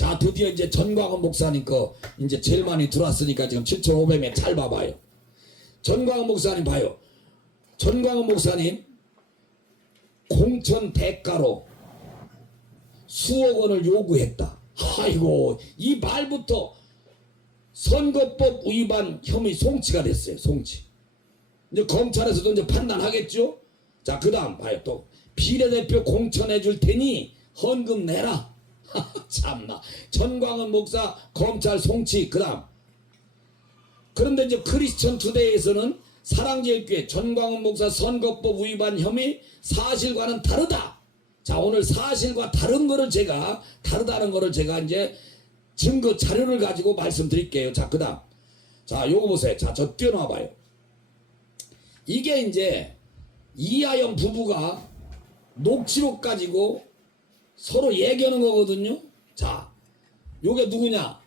자, 드디어 이제 전광훈 목사님 거 이제 제일 많이 들어왔으니까 지금 7,500명 잘 봐봐요. 전광훈 목사님 봐요. 전광훈 목사님 공천 대가로 수억 원을 요구했다. 아이고, 이 말부터 선거법 위반 혐의 송치가 됐어요. 송치. 이제 검찰에서도 이제 판단하겠죠. 자, 그 다음 봐요. 또 비례대표 공천해 줄 테니 헌금 내라. 참나. 전광훈 목사 검찰 송치. 그 다음. 그런데 이제 크리스천 투데이에서는 사랑제일교회 전광훈 목사 선거법 위반 혐의 사실과는 다르다. 자, 오늘 사실과 다른 거를 제가 다르다는 거를 제가 이제 증거 자료를 가지고 말씀드릴게요. 자, 그 다음. 자, 요거 보세요. 자, 저 띄워놔봐요. 이게 이제 이하영 부부가 녹취록 가지고 서로 얘기하는 거거든요. 자, 요게 누구냐?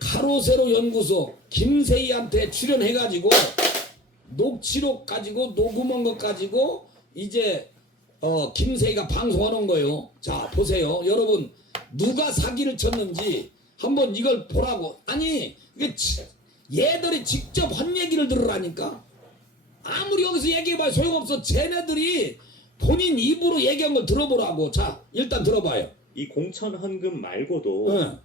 가로세로 연구소 김세희한테 출연해가지고 녹취록 가지고 녹음한 것 가지고 이제 김세희가 방송하는 거예요. 자, 보세요. 여러분, 누가 사기를 쳤는지 한번 이걸 보라고. 아니, 이게 얘들이 직접 한 얘기를 들으라니까. 아무리 여기서 얘기해봐야 소용없어. 쟤네들이 본인 입으로 얘기한 걸 들어보라고. 자, 일단 들어봐요. 이 공천 헌금 말고도 응.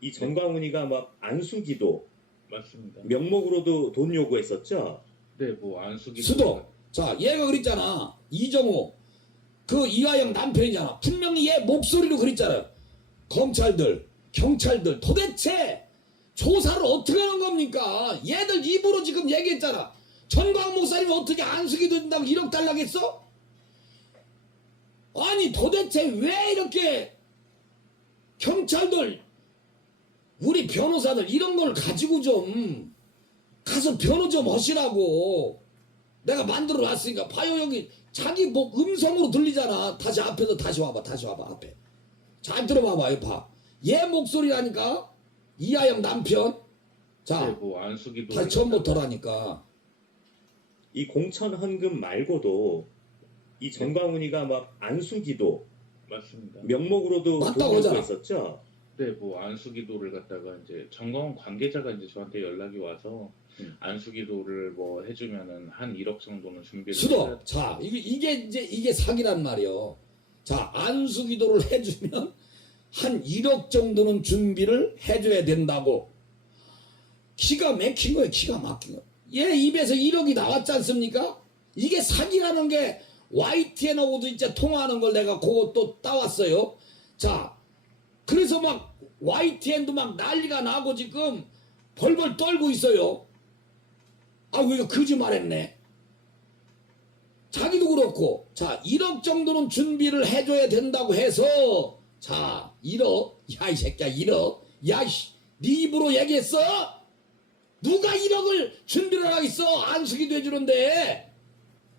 이 전광훈이가 막 안수기도 맞습니다. 명목으로도 돈 요구했었죠. 네, 뭐 안수기 수도. 자, 얘가 그랬잖아. 이정호. 그 이하영 남편이잖아. 분명히 얘 목소리로 그랬잖아요. 검찰들, 경찰들 도대체 조사를 어떻게 하는 겁니까? 얘들 입으로 지금 얘기했잖아. 전광훈 목사님이 어떻게 안수기도 준다고 1억 달라겠어? 아니, 도대체 왜 이렇게 경찰들, 우리 변호사들 이런 걸 가지고 좀 가서 변호 좀 하시라고. 내가 만들어 놨으니까 봐요. 여기 자기 뭐 음성으로 들리잖아. 다시 앞에서 다시 와봐. 앞에 잘 들어봐봐요. 봐. 얘 목소리라니까. 이하영 남편. 자, 네, 뭐 안수기도 다시 처음부터라니까. 이 공천 헌금 말고도 이 전광훈이가 막 안수기도 맞습니다. 명목으로도 맞다고 돈 하잖아. 요구했었죠. 네, 뭐 안수기도를 갖다가 이제 전광훈 관계자가 이제 저한테 연락이 와서 안수기도를 뭐 해주면은 한 1억 정도는 준비를 수도. 해야- 자, 이게 사기란 말이요. 자, 안수기도를 해주면 한 1억 정도는 준비를 해줘야 된다고. 기가 막힌 거예요. 기가 막힌 거. 얘 입에서 1억이 나왔지 않습니까? 이게 사기라는 게 YTN하고도 이제 통화하는 걸 내가 그거 또 따왔어요. 자, 그래서 막 YTN도 막 난리가 나고 지금 벌벌 떨고 있어요. 아이고, 이거 거짓말했네. 자기도 그렇고. 자, 1억 정도는 준비를 해줘야 된다고 해서, 자, 1억. 야, 이 새끼야, 1억. 야, 네 입으로 얘기했어? 누가 1억을 준비를 하겠어? 안수기도 해주는데.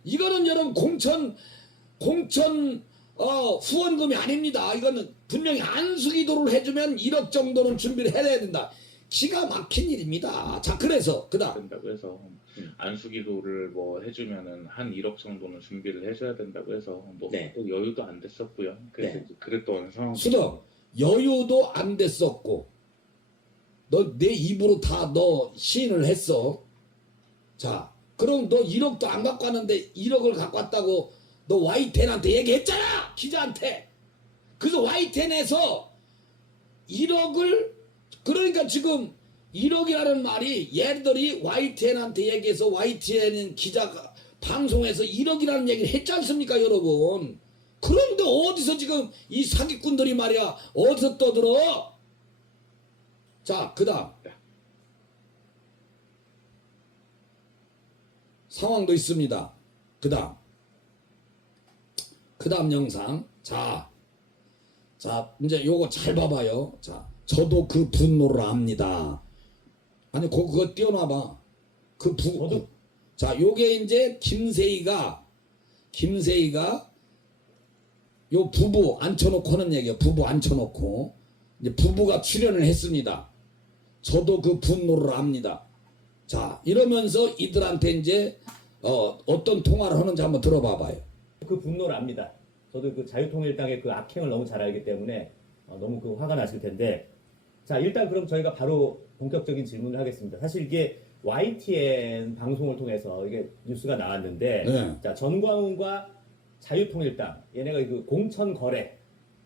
이거는 여러분 공천 후원금이 아닙니다. 이거는 분명히 안수기도를 해주면 1억 정도는 준비를 해야 된다. 기가 막힌 일입니다. 자, 그래서 그다음. 된다고 해서 안수기도를 뭐 해주면은 한 1억 정도는 준비를 해줘야 된다고 해서 뭐 네. 또 여유도 안 됐었고요. 그래서 네. 이제 그랬던 상황. 수도 여유도 안 됐었고, 너 내 입으로 다 너 시인을 했어. 자, 그럼 너 1억도 안 갖고 왔는데 1억을 갖고 왔다고 너 YTN한테 얘기했잖아. 기자한테. 그래서 YTN에서 1억을, 그러니까 지금 1억이라는 말이 얘들이 YTN한테 얘기해서 YTN 기자가 방송에서 1억이라는 얘기를 했지 않습니까, 여러분? 그런데 어디서 지금 이 사기꾼들이 말이야, 어디서 떠들어? 자, 그 다음. 상황도 있습니다. 그 다음 영상. 자, 이제 요거 잘 봐봐요. 자, 저도 그 분노를 압니다. 아니, 그거 띄워놔봐. 자, 요게 이제 김세희가 요 부부 앉혀놓고 하는 얘기예요. 부부 앉혀놓고. 이제 부부가 출연을 했습니다. 저도 그 분노를 압니다. 자, 이러면서 이들한테 이제 어떤 통화를 하는지 한번 들어봐봐요. 그 분노를 압니다. 저도 그 자유통일당의 그 악행을 너무 잘 알기 때문에 너무 그 화가 나실 텐데 자 일단 그럼 저희가 바로 본격적인 질문을 하겠습니다. 사실 이게 YTN 방송을 통해서 이게 뉴스가 나왔는데 네. 자 전광훈과 자유통일당 얘네가 그 공천 거래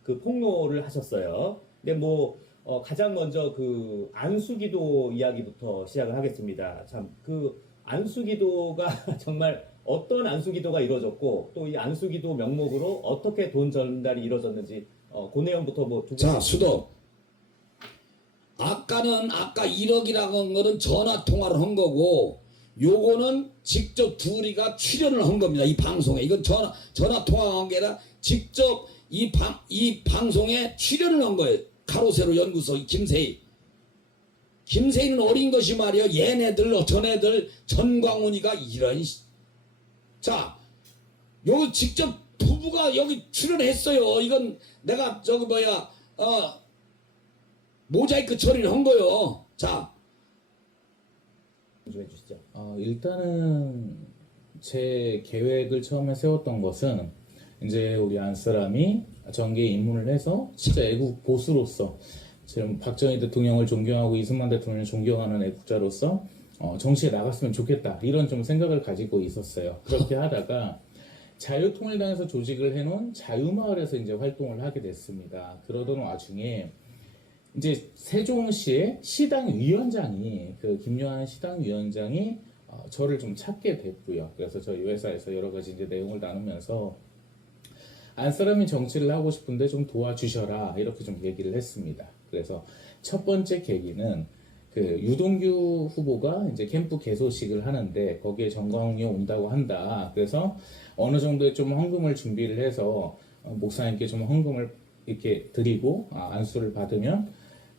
그 폭로를 하셨어요. 근데 뭐 가장 먼저 그 안수기도 이야기부터 시작을 하겠습니다. 참 그 안수기도가 정말 어떤 안수기도가 이루어졌고 또 이 안수기도 명목으로 어떻게 돈 전달이 이루어졌는지 그 내용부터 뭐 두 자, 수도. 아까 1억이라고 한 거는 전화 통화를 한 거고, 요거는 직접 둘이가 출연을 한 겁니다. 이 방송에. 이건 전화 통화한 게 아니라 직접 이 방송에 출연을 한 거예요. 가로세로 연구소 김세희는 어린 것이 말이요. 얘네들, 전애들, 전광훈이가 이런. 자, 요 직접 부부가 여기 출연했어요. 이건 내가 모자이크 처리를 한 거요. 자, 좀 해주시죠. 일단은 제 계획을 처음에 세웠던 것은 이제 우리 안 사람이 정계에 입문을 해서 진짜 애국 보수로서 지금 박정희 대통령을 존경하고 이승만 대통령을 존경하는 애국자로서 정치에 나갔으면 좋겠다 이런 좀 생각을 가지고 있었어요. 그렇게 하다가 자유통일당에서 조직을 해놓은 자유마을에서 이제 활동을 하게 됐습니다. 그러던 와중에 이제 세종시의 시당 위원장이 그 김요한 시당 위원장이 저를 좀 찾게 됐고요. 그래서 저희 회사에서 여러 가지 이제 내용을 나누면서 안 사람이 정치를 하고 싶은데 좀 도와주셔라 이렇게 좀 얘기를 했습니다. 그래서 첫 번째 계기는 그 유동규 후보가 이제 캠프 개소식을 하는데 거기에 전광훈이 온다고 한다. 그래서 어느 정도의 좀 헌금을 준비를 해서 목사님께 좀 헌금을 이렇게 드리고 안수를 받으면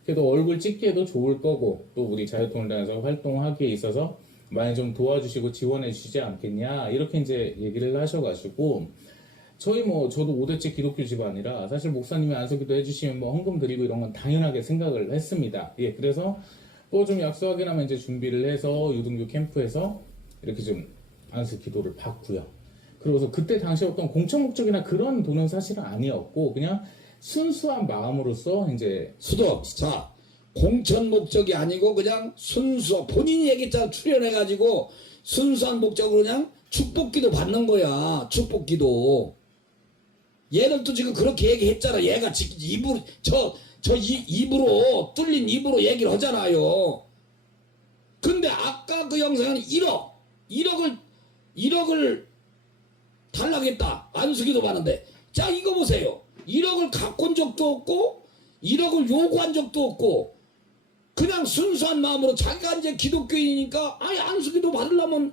그래도 얼굴 찍기에도 좋을 거고 또 우리 자유통일당에서 활동하기에 있어서 많이 좀 도와주시고 지원해 주시지 않겠냐 이렇게 이제 얘기를 하셔가지고 저도 5대째 기독교 집안이라 사실 목사님이 안수기도 해주시면 뭐 헌금 드리고 이런 건 당연하게 생각을 했습니다. 예, 그래서 또 좀 약속하긴 하면 이제 준비를 해서 유등교 캠프에서 이렇게 좀 안수 기도를 받고요. 그러고서 그때 당시 어떤 공천 목적이나 그런 돈은 사실은 아니었고 그냥 순수한 마음으로서 이제 수도. 자, 공천 목적이 아니고 그냥 본인이 얘기했잖아. 출연해가지고 순수한 목적으로 그냥 축복기도 받는 거야. 축복기도. 얘들도 지금 그렇게 얘기했잖아. 얘가 지금 입으로 입으로 뚫린 입으로 얘기를 하잖아요. 근데 아까 그 영상은 1억을 달라겠다. 안수기도 받는데. 자, 이거 보세요. 1억을 갖고 온 적도 없고 1억을 요구한 적도 없고 그냥 순수한 마음으로 자기가 이제 기독교인이니까 안수기도 받으려면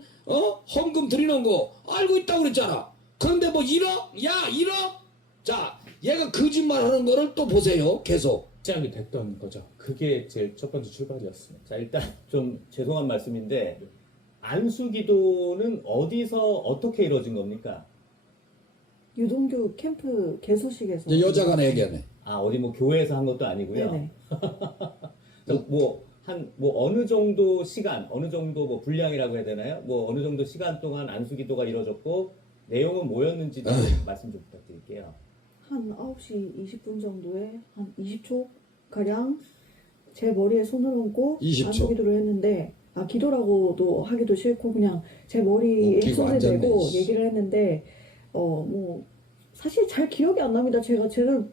헌금 드리는 거 알고 있다고 그랬잖아. 그런데 뭐 1억? 야 1억? 자, 얘가 거짓말하는 거를 또 보세요. 계속 시작이 됐던 거죠. 그게 제일 첫 번째 출발이었습니다. 자 일단 좀 죄송한 말씀인데 안수기도는 어디서 어떻게 이루어진 겁니까? 유동규 캠프 개소식에서 이제 여자가 얘기하네. 어디 뭐 교회에서 한 것도 아니고요. 네네. 뭐 어느 정도 시간, 어느 정도 뭐 분량이라고 해야 되나요? 뭐 어느 정도 시간 동안 안수기도가 이루어졌고 내용은 뭐였는지도 말씀 좀 부탁드릴게요. 한 9시 20분 정도에 한 20초 가량 제 머리에 손을 얹고 20초. 안수기도를 했는데 기도라고도 하기도 싫고 그냥 제 머리에 웃기고 손을 앉았네, 대고 씨. 얘기를 했는데 뭐 사실 잘 기억이 안 납니다. 제가 쟤를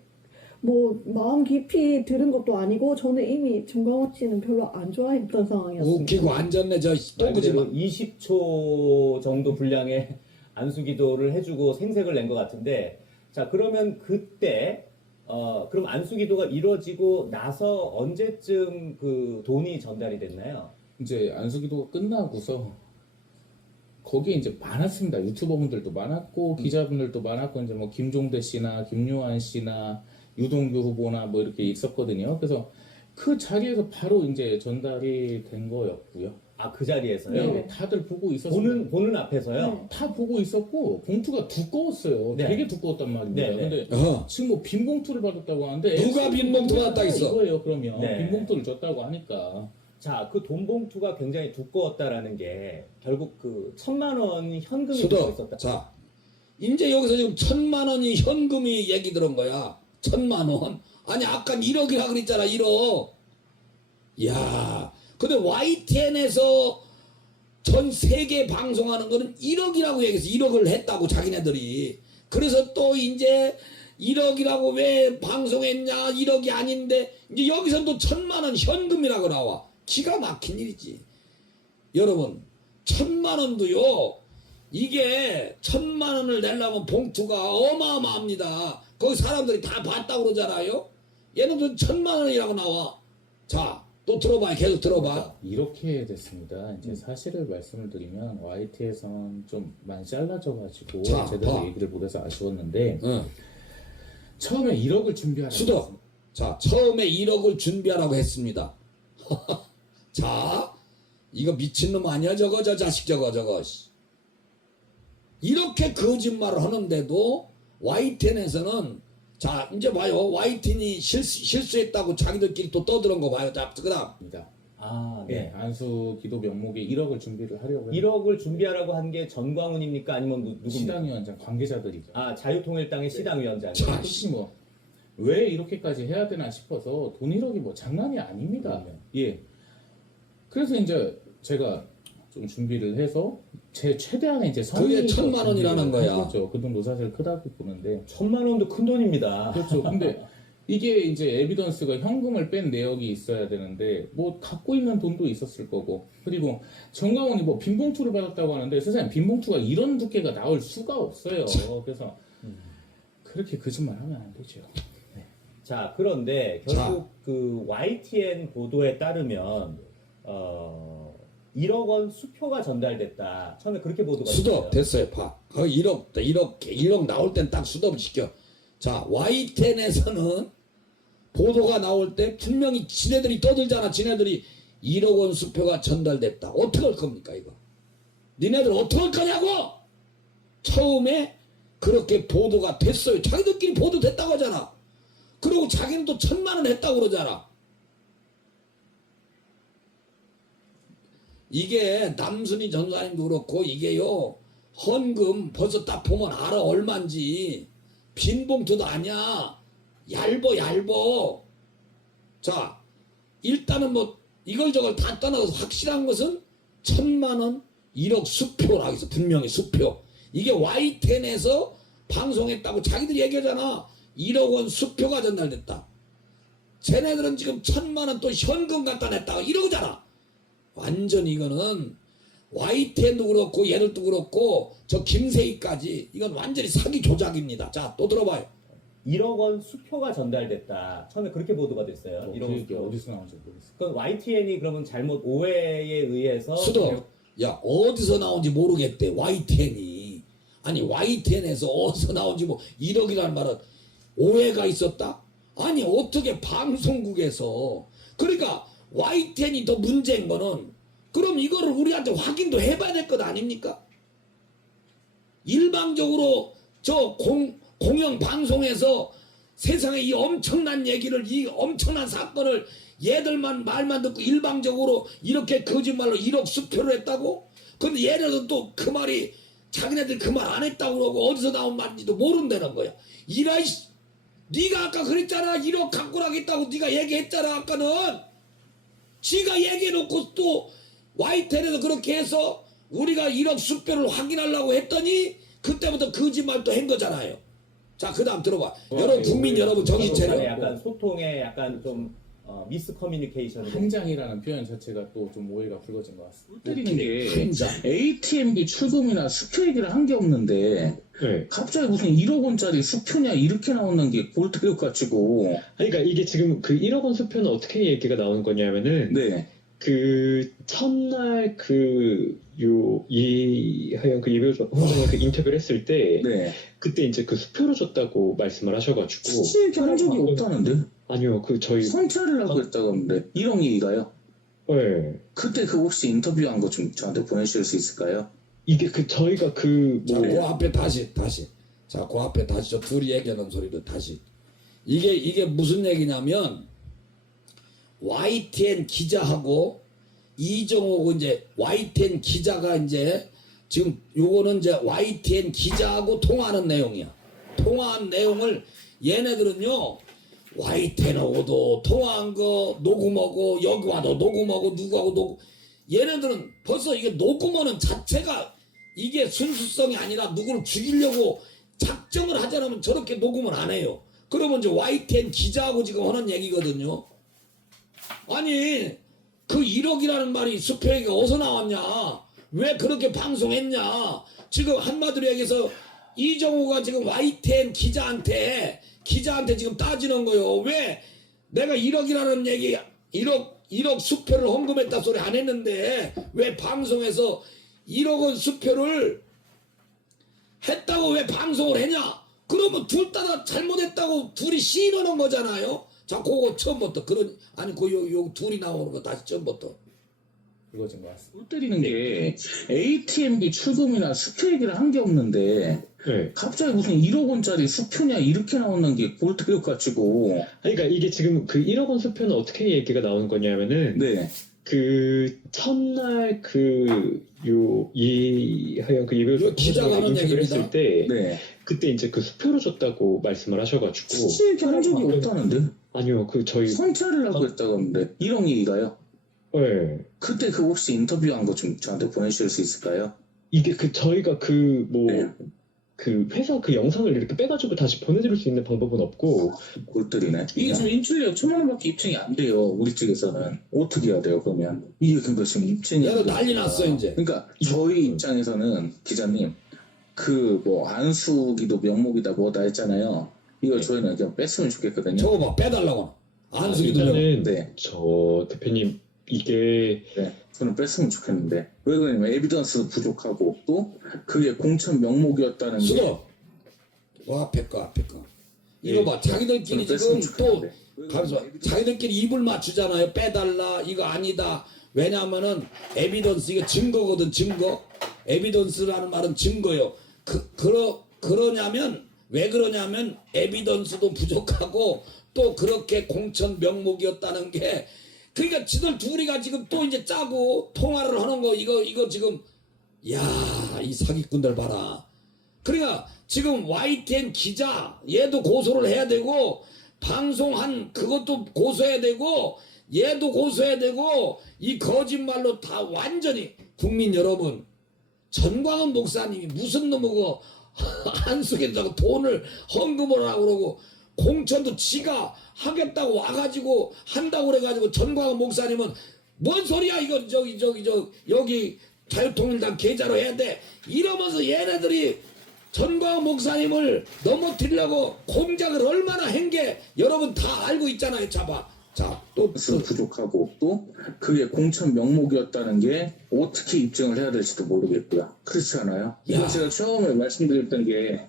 뭐 마음 깊이 들은 것도 아니고 저는 이미 전광훈 씨는 별로 안 좋아했던 상황이었습니다. 웃기고 앉았네. 저 말 그대로 똥그지만. 20초 정도 분량의 안수기도를 해주고 생색을 낸 것 같은데 자 그러면 그때 그럼 안수기도가 이루어지고 나서 언제쯤 그 돈이 전달이 됐나요? 이제 안수기도가 끝나고서 거기에 이제 많았습니다. 유튜버분들도 많았고 기자분들도 많았고 이제 뭐 김종대 씨나 김요한 씨나 유동규 후보나 뭐 이렇게 있었거든요. 그래서 그 자리에서 바로 이제 전달이 된 거였고요. 그 자리에서요? 네, 다들 보고 있었어요. 보는 앞에서요? 네. 다 보고 있었고 봉투가 두꺼웠어요. 네. 되게 두꺼웠단 말입니다. 네, 네. 근데 어허. 지금 뭐 빈 봉투를 받았다고 하는데 누가 빈 봉투 받았다 했어? 이거예요. 그러면 네. 빈 봉투를 줬다고 하니까 자, 그 돈 봉투가 굉장히 두꺼웠다라는 게 결국 그 1,000만 원 현금이 수도. 들어있었다. 자, 이제 여기서 지금 1,000만 원이 현금이 얘기 들은 거야. 1,000만 원. 아니 아까 1억이라 그랬잖아 1억. 야, 근데 YTN에서 전 세계 방송하는 거는 1억이라고 얘기해서 1억을 했다고 자기네들이. 그래서 또 이제 1억이라고 왜 방송했냐 1억이 아닌데 이제 여기서 또 1,000만 원 현금이라고 나와. 기가 막힌 일이지. 여러분 1,000만 원도요. 이게 1,000만 원을 내려면 봉투가 어마어마합니다. 거기 사람들이 다 봤다고 그러잖아요. 얘네들 1,000만 원이라고 나와. 자, 또 들어봐. 계속 들어봐. 이렇게 됐습니다. 이제 사실을 말씀을 드리면 YT에서는 좀 많이 잘라져가지고 자, 제대로 봐. 얘기를 못해서 아쉬웠는데 응. 처음에 1억을 준비하라고 수도. 자, 처음에 1억을 준비하라고 했습니다. 자, 이거 미친놈 아니야 저거 저 자식 저거. 이렇게 거짓말을 하는데도 YTN에서는 자 이제 봐요. YTN이 실수했다고 자기들끼리 또 떠드는 거 봐요. 자, 그다음 합니다. 아, 네, 네. 안수 기도 명목에 1억을 준비를 하려고 1억을 준비하라고 한 게 전광훈입니까? 아니면 누굽니까? 시당위원장 관계자들이죠. 아, 자유통일당의 시당위원장. 자, 혹시 뭐 왜 이렇게까지 해야 되나 싶어서 돈 1억이 뭐 장난이 아닙니다. 예. 그래서 이제 제가 좀 준비를 해서 제 최대한의 이제 그게 1,000만 원이라는 거야. 그렇죠. 그 돈도 사실 크다고 보는데 1,000만 원도 큰 돈입니다. 그렇죠. 근데 이게 이제 에비던스가 현금을 뺀 내역이 있어야 되는데 뭐 갖고 있는 돈도 있었을 거고 그리고 정광훈이 뭐 빈봉투를 받았다고 하는데 세상에 빈봉투가 이런 두께가 나올 수가 없어요. 그래서 그렇게 거짓말하면 안 되죠. 자, 그런데 결국 그 YTN 보도에 따르면 1억 원 수표가 전달됐다. 처음에 그렇게 보도가 수도 됐어요. 됐어요. 봐. 거기 1억 나올 땐 딱 수도를 시켜. 자, YTN에서는 보도가 나올 때 분명히 지네들이 떠들잖아. 지네들이 1억 원 수표가 전달됐다. 어떻게 할 겁니까 이거? 니네들 어떻게 할 거냐고? 처음에 그렇게 보도가 됐어요. 자기들끼리 보도됐다고 하잖아. 그리고 자기는 또 1,000만 원 했다고 그러잖아. 이게 남순희 전사님도 그렇고 이게요. 헌금 벌써 딱 보면 알아 얼만지. 빈봉투도 아니야. 얇어. 자, 일단은 뭐 이걸저걸 다 떠나서 확실한 것은 1,000만 원 1억 수표라고 해서 분명히 수표. 이게 YTN에서 방송했다고 자기들이 얘기하잖아. 1억 원 수표가 전달됐다. 쟤네들은 지금 1,000만 원 또 현금 갖다 냈다가 이러잖아. 완전 이거는 YTN도 그렇고 얘들도 그렇고 저 김세희까지 이건 완전히 사기 조작입니다. 자, 또 들어봐요. 1억 원 수표가 전달됐다. 처음에 그렇게 보도가 됐어요. 뭐 1억 그 원 얘기 수표. 어디서 나온지 모르겠어요. 그럼 YTN이 그러면 잘못 오해에 의해서 수도 야 어디서 나온지 모르겠대 YTN이. 아니 YTN에서 어디서 나온지 뭐 1억이라는 말은 오해가 있었다? 아니 어떻게 방송국에서 그러니까 YTN이 더 문제인 거는 그럼 이거를 우리한테 확인도 해봐야 될 것 아닙니까? 일방적으로 저 공영 방송에서 세상에 이 엄청난 얘기를 이 엄청난 사건을 얘들만 말만 듣고 일방적으로 이렇게 거짓말로 1억 수표를 했다고? 근데 얘네들은 또 그 말이 자기네들 그 말 안 했다고 그러고 어디서 나온 말인지도 모른다는 거야. 이라이씨 네가 아까 그랬잖아. 1억 갖고 나겠다고 네가 얘기했잖아. 아까는 지가 얘기해놓고 또 YTN에서 그렇게 해서 우리가 1억 수표를 확인하려고 했더니 그때부터 거짓말 또 한 거잖아요. 자, 그 다음 들어봐. 여러분 국민 여러분 정신 간에 차려. 약간 소통에 약간 좀 미스 커뮤니케이션이 한 장이라는 표현 자체가 또 좀 오해가 불거진 것 같습니다. 드리는 게 한 장. ATM기 출금이나 수표 얘기를 한 게 없는데 네. 갑자기 무슨 1억 원짜리 수표냐 이렇게 나오는 게 골때려가지고 그러니까 이게 지금 그 1억 원 수표는 어떻게 얘기가 나오는 거냐면은 네 그 첫날 하여간 그 이별 혼자의 그 인터뷰를 했을 때 네. 그때 이제 그 수표로 줬다고 말씀을 하셔가지고 수표 얘기 한 적이 없다는데 아니요 그 저희 성찰을 하고 했다고 하는데 1억 얘기가요? 네. 그때 그 혹시 인터뷰한 거 좀 저한테 보내주실 수 있을까요? 이게 그 저희가 그 자, 뭐 그 앞에 다시. 자, 그 앞에 다시 저 둘이 얘기하는 소리도 다시. 이게 무슨 얘기냐면 YTN 기자하고 이정호고 이제 YTN 기자가 이제 지금 요거는 이제 YTN 기자하고 통화하는 내용이야. 통화한 내용을 얘네들은요 YTN하고도 통화한 거 녹음하고 여기 와도 녹음하고 누구하고 녹음. 얘네들은 벌써 이게 녹음하는 자체가 이게 순수성이 아니라 누구를 죽이려고 작정을 하지 않으면 저렇게 녹음을 안 해요. 그러면 이제 YTN 기자하고 지금 하는 얘기거든요. 아니 그 1억이라는 말이 수표에게 어디서 나왔냐? 왜 그렇게 방송했냐? 지금 한마디로 얘기해서 이정우가 지금 YTN 기자한테 지금 따지는 거요. 왜 내가 1억이라는 얘기 1억 수표를 헌금했다 소리 안 했는데 왜 방송에서 1억 원 수표를 했다고 왜 방송을 했냐? 그러면 둘 다 잘못했다고 둘이 시인하는 거잖아요. 자, 그거 처음부터 아니 요 둘이 나오는 거 다시 처음부터. 이거진 것 같습니다. 골 때리는 게 ATM기 출금이나 수표 얘기를 한 게 없는데 네. 갑자기 무슨 1억 원짜리 수표냐 이렇게 나오는 게 골 때려 가지고. 아니, 그러니까 이게 지금 그 1억 원 수표는 어떻게 얘기가 나오는 거냐면은 네. 그 첫날 하여간 그 이거 기자가 하는 인터뷰를 얘기입니다. 했을 때 네. 그때 이제 그 수표로 줬다고 말씀을 하셔가지고 수치 얘기 한 적이 없다는데. 아니요 그 저희 성찰을 하고 했다고 하는데 1억 얘기가요. 네. 그때 그 혹시 인터뷰한 거 좀 저한테 보내주실 수 있을까요? 이게 그 저희가 그 네. 그 회사 그 영상을 이렇게 빼가지고 다시 보내드릴 수 있는 방법은 없고 골 때리네. 이게 지금 인출력 1,000만 원밖에 입증이 안 돼요. 우리 측에서는. 어떻게 해야 돼요 그러면? 이게 근데 지금 입증이 얘도 안 돼요. 난리 났어 이제. 그러니까 저희 입장에서는 기자님 그 뭐 안수기도 명목이다 뭐다 했잖아요. 이거 저희는 그냥 뺐으면 좋겠거든요. 저거 봐 빼달라고. 안수기도 일단은 네. 저 대표님 이게 네, 저는 뺐으면 좋겠는데 왜 그러냐면 에비던스 부족하고 또 그게 공천 명목이었다는 게 수도. 와 앞에 거. 이거 예. 봐 자기들끼리 저는 지금 뺐으면 또 좋겠는데. 가면서 자기들끼리 입을 맞추잖아요. 빼달라 이거 아니다. 왜냐하면은 에비던스 이거 증거거든 증거. 에비던스라는 말은 증거요. 그러냐면 왜 그러냐면 에비던스도 부족하고 또 그렇게 공천 명목이었다는 게 그러니까 지들 둘이가 지금 또 이제 짜고 통화를 하는 거 이거 지금 야 이 사기꾼들 봐라. 그러니까 지금 YTN 기자 얘도 고소를 해야 되고 방송한 그것도 고소해야 되고 얘도 고소해야 되고 이 거짓말로 다 완전히 국민 여러분 전광훈 목사님이 무슨 놈이고 한수겐다고 돈을 헌금을 하고 그러고 공천도 지가 하겠다고 와가지고 한다고 그래가지고 전광훈 목사님은 뭔 소리야 이거 여기 자유통일당 계좌로 해야 돼 이러면서 얘네들이 전광훈 목사님을 넘어뜨리려고 공작을 얼마나 한 게 여러분 다 알고 있잖아요. 또 부족하고 또 그게 공천 명목이었다는 게 어떻게 입증을 해야 될지도 모르겠고요. 그렇지 않아요? 이거 제가 처음에 말씀드렸던 게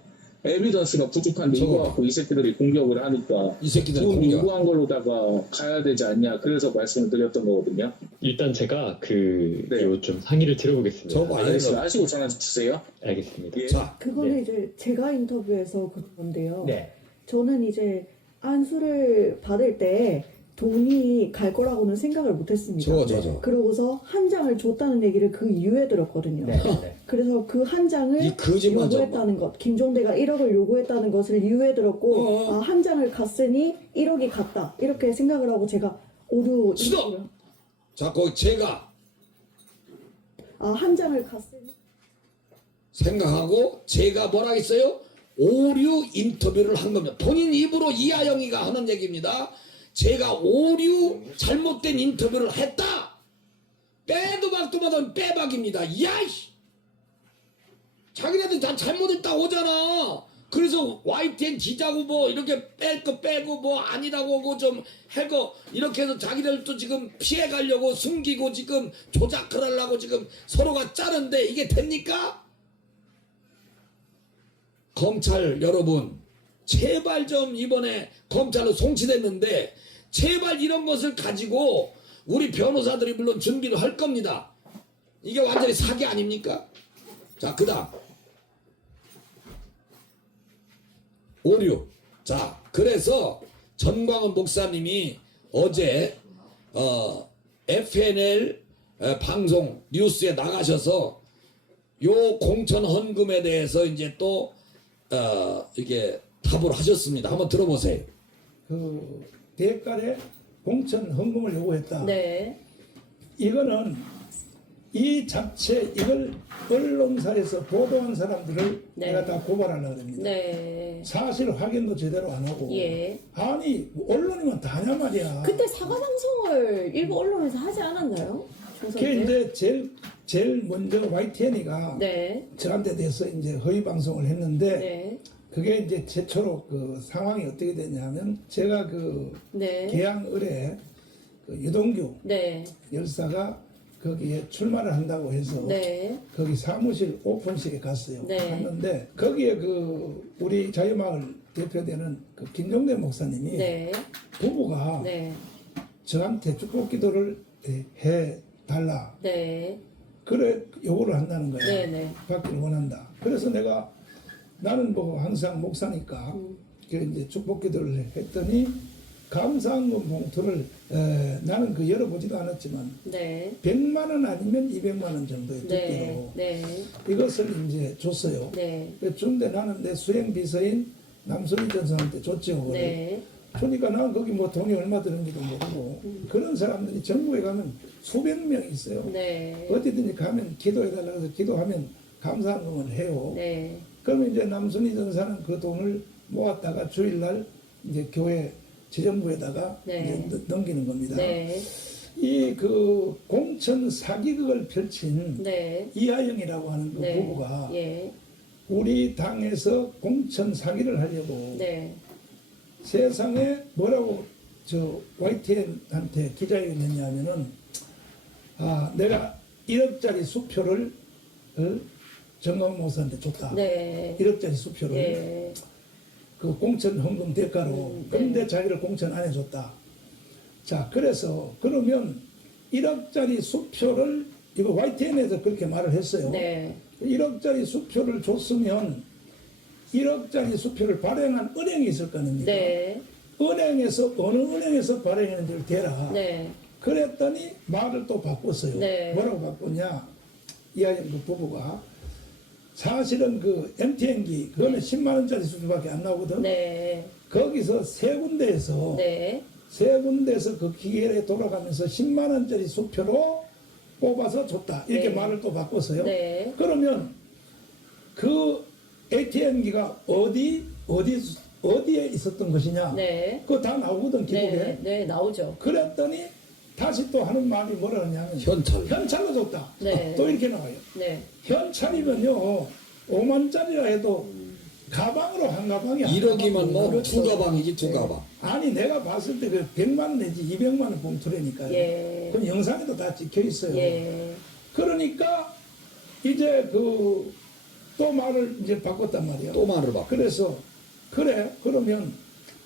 에비던스가 부족한데 저거 이거 갖고 이 새끼들이 공격을 하니까 이 새끼들 돈 공격. 요구한 걸로다가 가야 되지 않냐 그래서 말씀을 드렸던 거거든요. 일단 제가 네. 요 좀 상의를 드려보겠습니다. 저거 봐. 알겠습니다. 아시고 전화 주세요. 알겠습니다. 예. 자 그거는 네. 이제 제가 인터뷰에서 그건데요. 네. 저는 이제 안수를 받을 때 돈이 갈 거라고는 생각을 못했습니다. 저거 그러고서 한 장을 줬다는 얘기를 그 이후에 들었거든요. 네. 네. 그래서 그 한 장을 이 거짓말 좀 요구했다는 것, 김종대가 1억을 요구했다는 것을 이후에 들었고, 어. 한 장을 갔으니 1억이 갔다 이렇게 생각을 하고 제가 오류. 수도! 자 거기 제가 한 장을 갔으니. 생각하고 제가 뭐라 했어요? 오류 인터뷰를 한 겁니다. 본인 입으로 이하영이가 하는 얘기입니다. 제가 오류 잘못된 인터뷰를 했다. 빼도 박도 못한 빼박입니다. 야이씨. 자기네들 다 잘못했다 오잖아. 그래서 YTN 기자고 뭐 이렇게 뺄 거 빼고 뭐 아니라고 하고 좀 해고 이렇게 해서 자기들도 지금 피해 가려고 숨기고 지금 조작을 하려고 지금 서로가 짜는데 이게 됩니까? 검찰 여러분 제발 좀 이번에 검찰로 송치됐는데 제발 이런 것을 가지고 우리 변호사들이 물론 준비를 할 겁니다. 이게 완전히 사기 아닙니까? 자 그다음 오류. 자 그래서 전광훈 목사님이 어제 FNL 방송 뉴스에 나가셔서 요 공천 헌금에 대해서 이제 또 이게 답을 하셨습니다. 한번 들어보세요. 그 대가의 공천 헌금을 요구했다. 네. 이거는 이 자체 이걸 언론사에서 보도한 사람들을 네. 내가 다 고발하려고 합니다. 네. 사실 확인도 제대로 안 하고 예. 아니 언론이면 다냐 말이야. 그때 사과 방송을 일부 언론에서 하지 않았나요? 조선 그게 때? 이제 제일 먼저 YTN이가 네. 저한테 대해서 이제 허위 방송을 했는데 네. 그게 이제 최초로 그 상황이 어떻게 됐냐면 제가 그 네. 계양을에 그 유동규 네. 열사가 거기에 출마를 한다고 해서 네. 거기 사무실 오픈식에 갔어요. 네. 갔는데 거기에 그 우리 자유마을 대표되는 그 김종대 목사님이 네. 부부가 네. 저한테 축복 기도를 해 달라. 네. 그래 요구를 한다는 거야. 네. 네. 받기를 원한다. 그래서 내가 나는 뭐 항상 목사니까 그 이제 축복 기도를 했더니 감사한금 봉투를 나는 그 열어보지도 않았지만 네. 100만 원 아니면 200만 원 정도의 네. 두께로 네. 이것을 이제 줬어요. 네. 준데 나는 내 수행 비서인 남순희 전사한테 줬죠. 그거를. 네. 그러니까 나는 거기 뭐 돈이 얼마 드는지도 모르고 그런 사람들이 전국에 가면 수백 명 있어요. 네. 어디든지 가면 기도해달라고 해서 기도하면 감사한금을 해요. 네. 그러면 이제 남순희 전사는 그 돈을 모았다가 주일날 이제 교회 재정부에다가 네. 이제 넘기는 겁니다. 네. 이 그 공천 사기극을 펼친 네. 이하영이라고 하는 그 네. 부부가 예. 우리 당에서 공천 사기를 하려고 네. 세상에 뭐라고 저 YTN한테 기자회견 했냐면은 내가 1억짜리 수표를 정광 목사한테 줬다. 네. 1억짜리 수표를 예. 그 공천 헌금 대가로 네. 그런데 자기를 공천 안 해줬다. 자 그래서 그러면 1억짜리 수표를 이거 YTN에서 그렇게 말을 했어요. 네. 1억짜리 수표를 줬으면 1억짜리 수표를 발행한 은행이 있을 거 아닙니까? 네. 은행에서 어느 은행에서 발행했는지를 대라. 네. 그랬더니 말을 또 바꿨어요. 네. 뭐라고 바꿨냐? 이하영 그 부부가 사실은 그 MTN기 그거는 10만 원짜리 수표밖에 안 나오거든. 네. 거기서 세 군데에서 네. 세 군데에서 그 기계에 돌아가면서 10만 원짜리 수표로 뽑아서 줬다. 이렇게 네. 말을 또 바꿨어요. 네. 그러면 그 ATM기가 어디에 있었던 것이냐? 네. 그거 다 나오거든 기록에. 네. 네. 나오죠. 그랬더니 다시 또 하는 말이 뭐라 하냐면 현찰로 줬다. 네. 또 이렇게 나와요. 네. 현찰이면요 5만짜리라 해도 가방으로 한 가방이 1억이면 뭐 그렇죠. 두 가방이지 두 가방. 아니 내가 봤을 때 그 100만 원 내지 200만 원 봉투라니까요. 예. 그건 영상에도 다 찍혀 있어요. 예. 그러니까 이제 그 또 말을 이제 바꿨단 말이에요. 또 말을 바꿔. 그래서 그래 그러면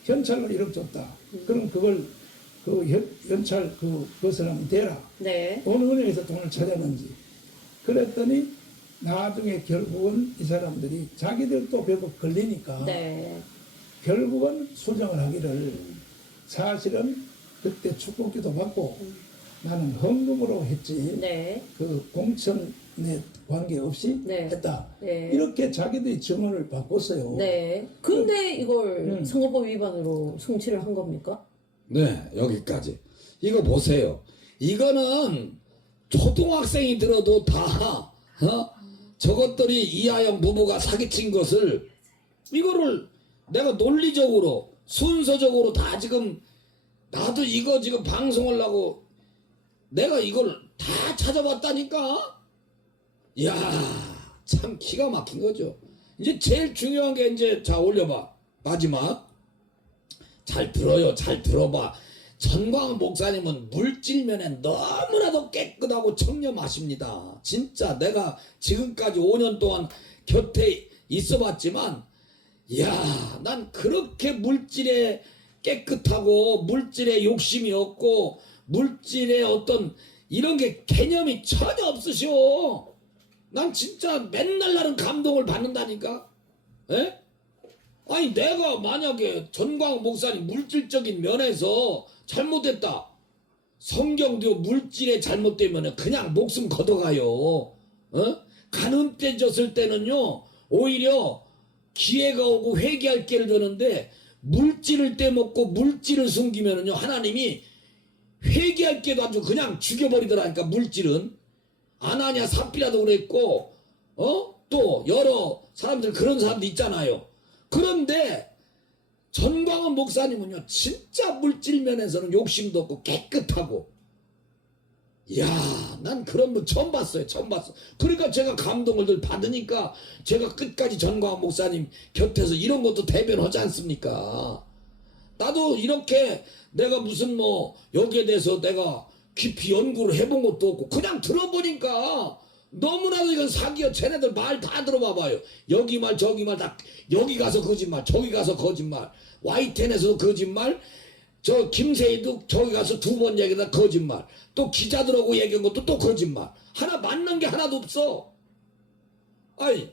현찰로 1억 줬다. 그럼 그걸 그 현찰 그것을 한번 대라. 네. 어느 은행에서 돈을 찾았는지. 그랬더니 나중에 결국은 이 사람들이 자기들도 결국 걸리니까 네. 결국은 수정을 하기를 사실은 그때 축복기도 받고 나는 헌금으로 했지 네. 그 공천에 관계없이 네. 했다. 네. 이렇게 자기들이 증언을 바꿨어요. 네. 근데 이걸 음. 선거법 위반으로 송치를 한 겁니까? 네, 여기까지. 이거 보세요. 이거는 초등학생이 들어도 다 저것들이 이하영 부부가 사기친 것을 이거를 내가 논리적으로 순서적으로 다 지금 나도 이거 지금 방송을 하고 내가 이걸 다 찾아봤다니까. 이야, 참 기가 막힌 거죠. 이제 제일 중요한 게 이제 자 올려봐. 마지막. 잘 들어요. 잘 들어봐. 전광훈 목사님은 물질면에 너무나도 깨끗하고 청렴하십니다. 진짜 내가 지금까지 5년 동안 곁에 있어봤지만 이야, 난 그렇게 물질에 깨끗하고 물질에 욕심이 없고 물질에 어떤 이런 게 개념이 전혀 없으시오. 난 진짜 맨날 나는 감동을 받는다니까. 에? 아니 내가 만약에 전광훈 목사님 물질적인 면에서 잘못했다. 성경도 물질에 잘못되면 그냥 목숨 걷어가요. 가늠죄 졌을 때는요 오히려 기회가 오고 회개할 기회를 주는데 물질을 떼먹고 물질을 숨기면은요 하나님이 회개할 게도 아주 그냥 죽여버리더라니까. 물질은 아나니아 삽비라도 그랬고 또 여러 사람들 그런 사람도 있잖아요. 그런데 전광훈 목사님은요 진짜 물질 면에서는 욕심도 없고 깨끗하고, 이야 난 그런 분 처음 봤어요. 처음 봤어. 그러니까 제가 감동을 늘 받으니까 제가 끝까지 전광훈 목사님 곁에서 이런 것도 대변하지 않습니까? 나도 이렇게 내가 무슨 뭐 여기에 대해서 내가 깊이 연구를 해본 것도 없고 그냥 들어보니까 너무나도 이건 사기야. 쟤네들 말 다 들어봐봐요. 여기 말 저기 말 다, 여기 가서 거짓말 저기 가서 거짓말, YTN에서도 거짓말, 저 김세희도 저기 가서 2번 얘기다 거짓말, 또 기자들하고 얘기한 것도 또 거짓말. 하나 맞는 게 하나도 없어. 아니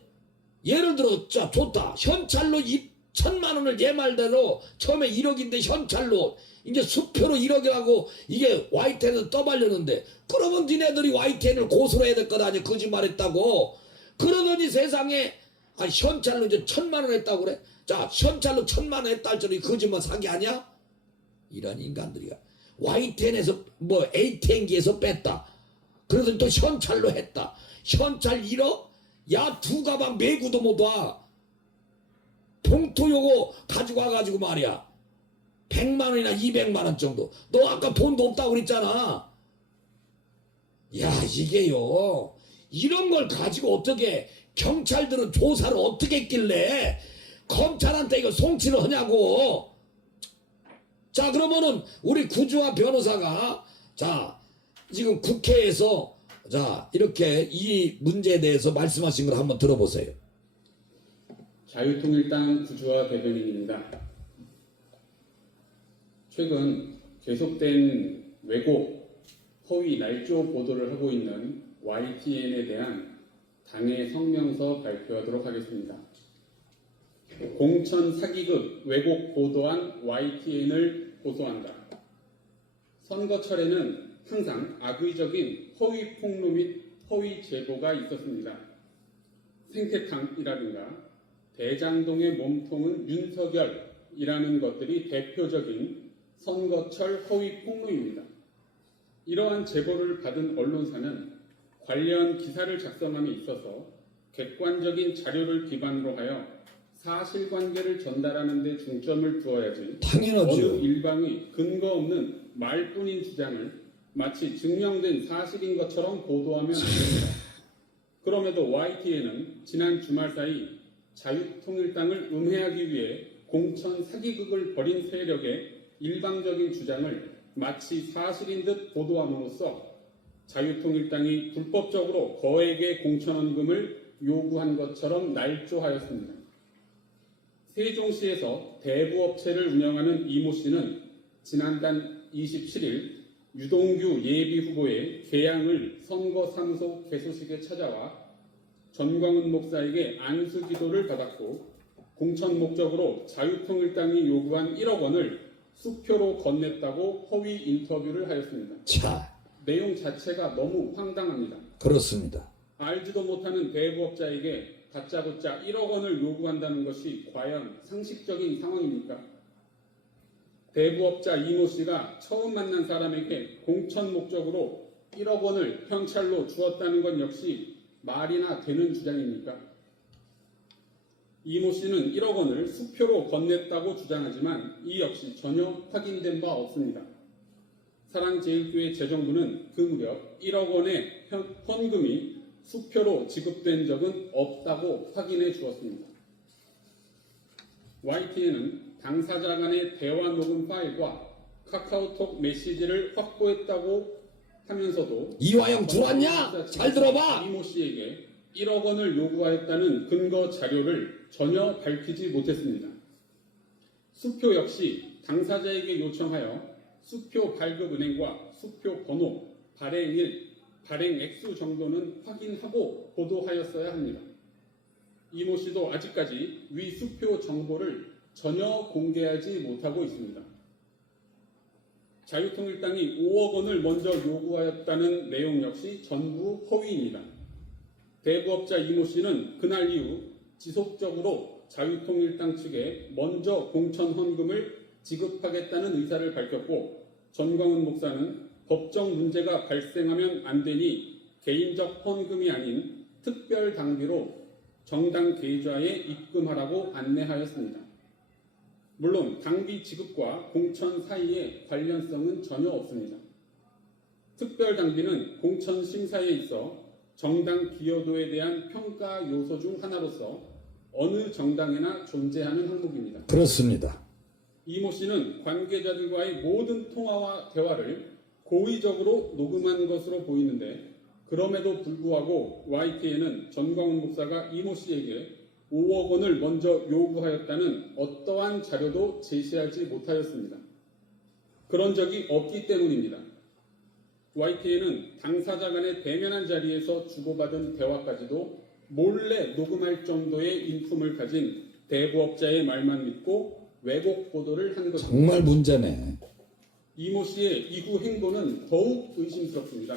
예를 들어 자 좋다, 현찰로 1,000만 원을 얘 말대로 처음에 1억인데 현찰로 이제 수표로 1억이라고 이게 YTN에서 떠발렸는데, 그러면 니네들이 YTN을 고소를 해야 될 것 아니야. 거짓말했다고. 그러더니 세상에 현찰로 이제 1,000만 원 했다고 그래. 자 현찰로 1,000만 원 했다 할 줄이 거짓말 사기 아니야? 이런 인간들이야. YTN에서 뭐 ATM기에서 뺐다, 그러더니 또 현찰로 했다. 현찰 1억? 야 2가방 매구도 못 와. 봉투 요거 가지고 와가지고 말이야 100만 원이나 200만 원 정도. 너 아까 돈도 없다고 그랬잖아. 야 이게요 이런 걸 가지고 어떻게 경찰들은 조사를 어떻게 했길래 검찰한테 이거 송치를 하냐고. 자 그러면은 우리 구주화 변호사가 자 지금 국회에서 자 이렇게 이 문제에 대해서 말씀하신 걸 한번 들어보세요. 자유통일당 구주화 대변인입니다. 최근 계속된 왜곡, 허위, 날조 보도를 하고 있는 YTN에 대한 당의 성명서 발표하도록 하겠습니다. 공천 사기극 왜곡 보도한 YTN을 고소한다. 선거철에는 항상 악의적인 허위 폭로 및 허위 제보가 있었습니다. 생태탕이라든가 대장동의 몸통은 윤석열이라는 것들이 대표적인 선거철 허위 폭로입니다. 이러한 제보를 받은 언론사는 관련 기사를 작성함에 있어서 객관적인 자료를 기반으로 하여 사실관계를 전달하는 데 중점을 두어야지 당연하죠. 어느 일방의 근거 없는 말뿐인 주장을 마치 증명된 사실인 것처럼 보도하면 안 됩니다. 그럼에도 YTN은 지난 주말 사이 자유통일당을 음해하기 위해 공천 사기극을 벌인 세력의 일방적인 주장을 마치 사실인 듯 보도함으로써 자유통일당이 불법적으로 거액의 공천원금을 요구한 것처럼 날조하였습니다. 세종시에서 대부업체를 운영하는 이모 씨는 지난달 27일 유동규 예비후보의 개양을 선거사무소 개소식에 찾아와 전광훈 목사에게 안수기도를 받았고 공천 목적으로 자유통일당이 요구한 1억 원을 수표로 건넸다고 허위 인터뷰를 하였습니다. 자, 내용 자체가 너무 황당합니다. 그렇습니다. 알지도 못하는 대부업자에게 다짜고짜 1억 원을 요구한다는 것이 과연 상식적인 상황입니까? 대부업자 이모 씨가 처음 만난 사람에게 공천 목적으로 1억 원을 현찰로 주었다는 건 역시 말이나 되는 주장입니까? 이모 씨는 1억 원을 수표로 건넸다고 주장하지만 이 역시 전혀 확인된 바 없습니다. 사랑제일교회 재정부는 그 무렵 1억 원의 헌금이 수표로 지급된 적은 없다고 확인해 주었습니다. YTN은 당사자 간의 대화 녹음 파일과 카카오톡 메시지를 확보했다고 하면서도 이화영 들어왔냐? 잘 들어봐. 이모 씨에게 1억 원을 요구하였다는 근거 자료를 전혀 밝히지 못했습니다. 수표 역시 당사자에게 요청하여 수표 발급 은행과 수표 번호, 발행일, 발행 액수 정도는 확인하고 보도하였어야 합니다. 이모 씨도 아직까지 위 수표 정보를 전혀 공개하지 못하고 있습니다. 자유통일당이 5억 원을 먼저 요구하였다는 내용 역시 전부 허위입니다. 대부업자 이모 씨는 그날 이후 지속적으로 자유통일당 측에 먼저 공천 헌금을 지급하겠다는 의사를 밝혔고, 전광훈 목사는 법적 문제가 발생하면 안 되니 개인적 헌금이 아닌 특별 당비로 정당 계좌에 입금하라고 안내하였습니다. 물론 당비 지급과 공천 사이에 관련성은 전혀 없습니다. 특별 당비는 공천 심사에 있어 정당 기여도에 대한 평가 요소 중 하나로서 어느 정당에나 존재하는 항목입니다. 그렇습니다. 이모 씨는 관계자들과의 모든 통화와 대화를 고의적으로 녹음한 것으로 보이는데, 그럼에도 불구하고 YTN은 전광훈 목사가 이모 씨에게 5억 원을 먼저 요구하였다는 어떠한 자료도 제시하지 못하였습니다. 그런 적이 없기 때문입니다. YTN은 당사자 간의 대면한 자리에서 주고받은 대화까지도 몰래 녹음할 정도의 인품을 가진 대부업자의 말만 믿고 왜곡 보도를 한 것입니다. 정말 문제네. 이모 씨의 이후 행보는 더욱 의심스럽습니다.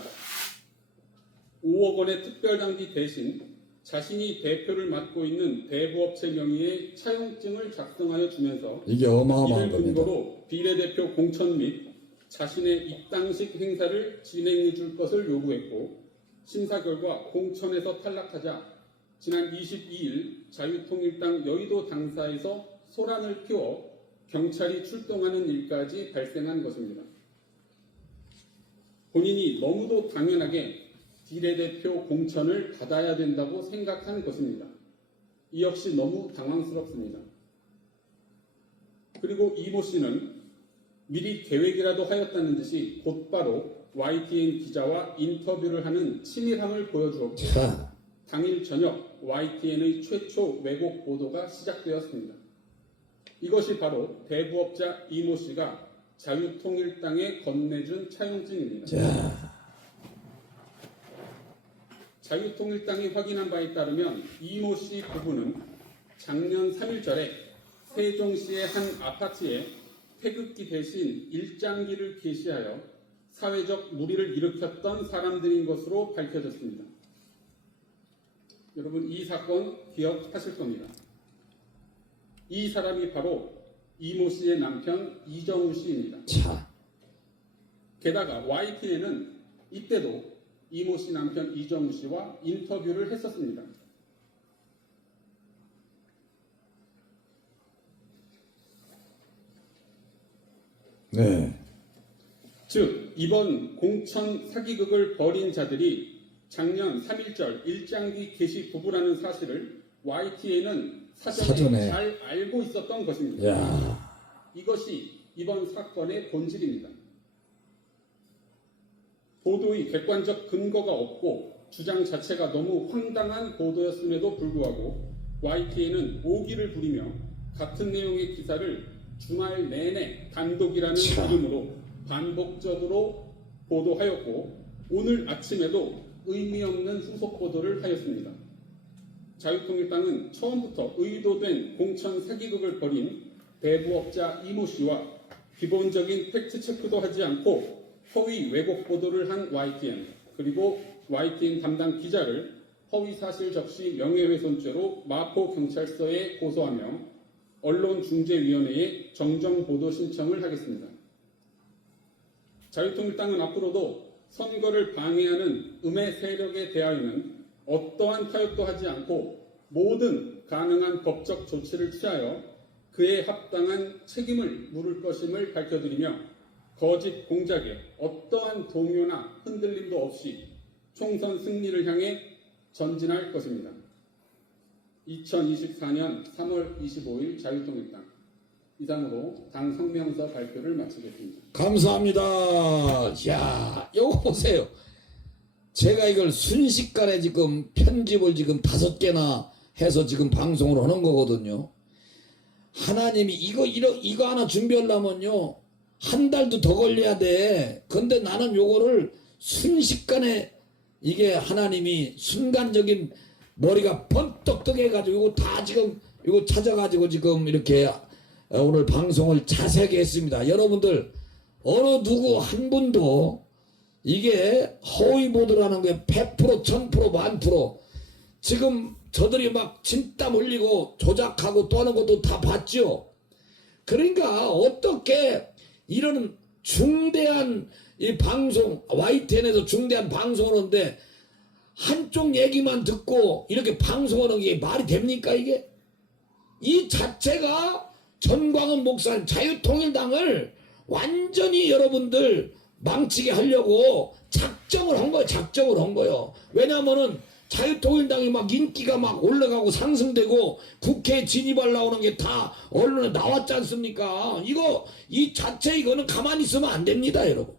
5억 원의 특별당비 대신 자신이 대표를 맡고 있는 대부업체 명의의 차용증을 작성하여 주면서 이게 어마어마한 이를 겁니다. 근거로 비례대표 공천 및 자신의 입당식 행사를 진행해 줄 것을 요구했고, 심사 결과 공천에서 탈락하자 지난 22일 자유통일당 여의도 당사에서 소란을 피워 경찰이 출동하는 일까지 발생한 것입니다. 본인이 너무도 당연하게 비례대표 공천을 받아야 된다고 생각한 것입니다. 이 역시 너무 당황스럽습니다. 그리고 이모 씨는 미리 계획이라도 하였다는 듯이 곧바로 YTN 기자와 인터뷰를 하는 치밀함을 보여주었고, 자, 당일 저녁 YTN의 최초 왜곡 보도가 시작되었습니다. 이것이 바로 대부업자 이모 씨가 자유통일당에 건네준 차용증입니다. 자유통일당이 확인한 바에 따르면 이모 씨 부부는 작년 3일절에 세종시의 한 아파트에 태극기 대신 일장기를 게시하여 사회적 물의를 일으켰던 사람들인 것으로 밝혀졌습니다. 여러분, 이 사건 기억하실 겁니다. 이 사람이 바로 이모 씨의 남편 이정우 씨입니다. 자, 게다가 YTN은 이때도 이모 씨 남편 이정우 씨와 인터뷰를 했었습니다. 네. 즉, 이번 공천 사기극을 벌인 자들이 작년 3.1절 일장기 게시 부부라는 사실을 YTN은 사전에 잘 알고 있었던 것입니다. 야, 이것이 이번 사건의 본질입니다. 보도의 객관적 근거가 없고 주장 자체가 너무 황당한 보도였음에도 불구하고 YTN은 오기를 부리며 같은 내용의 기사를 주말 내내 단독이라는 이름으로 반복적으로 보도하였고, 오늘 아침에도 의미 없는 후속 보도를 하였습니다. 자유통일당은 처음부터 의도된 공천 사기극을 벌인 대부업자 이모 씨와 기본적인 팩트체크도 하지 않고 허위 왜곡 보도를 한 YTN, 그리고 YTN 담당 기자를 허위사실 적시 명예훼손죄로 마포경찰서에 고소하며 언론중재위원회에 정정보도 신청을 하겠습니다. 자유통일당은 앞으로도 선거를 방해하는 음해 세력에 대하여는 어떠한 타협도 하지 않고 모든 가능한 법적 조치를 취하여 그에 합당한 책임을 물을 것임을 밝혀드리며, 거짓 공작에 어떠한 동요나 흔들림도 없이 총선 승리를 향해 전진할 것입니다. 2024년 3월 25일 자유통일당, 이상으로 당 성명서 발표를 마치겠습니다. 감사합니다. 야, 요거 보세요. 제가 이걸 순식간에 지금 편집을 지금 5개나 해서 지금 방송을 하는 거거든요. 하나님이 이거 하나 준비하려면요, 한 달도 더 걸려야 돼. 근데 나는 요거를 순식간에, 이게 하나님이 순간적인 머리가 번떡 뜨게 해가지고 이거 다 지금 이거 찾아가지고 지금 이렇게 오늘 방송을 자세하게 했습니다. 여러분들 어느 누구 한 분도 이게 허위 보도라는 게 100%, 1000%, 1000% 지금 저들이 막 진땀 흘리고 조작하고 또 하는 것도 다 봤죠. 그러니까 어떻게 이런 중대한 이 방송, YTN에서 중대한 방송을 하는데 한쪽 얘기만 듣고 이렇게 방송하는 게 말이 됩니까 이게? 이 자체가 전광훈 목사님 자유통일당을 완전히 여러분들 망치게 하려고 작정을 한 거예요. 작정을 한 거예요. 왜냐하면은 자유통일당이 막 인기가 막 올라가고 상승되고 국회에 진입할 나오는 게 다 언론에 나왔지 않습니까? 이 자체 이거는 가만히 있으면 안 됩니다, 여러분.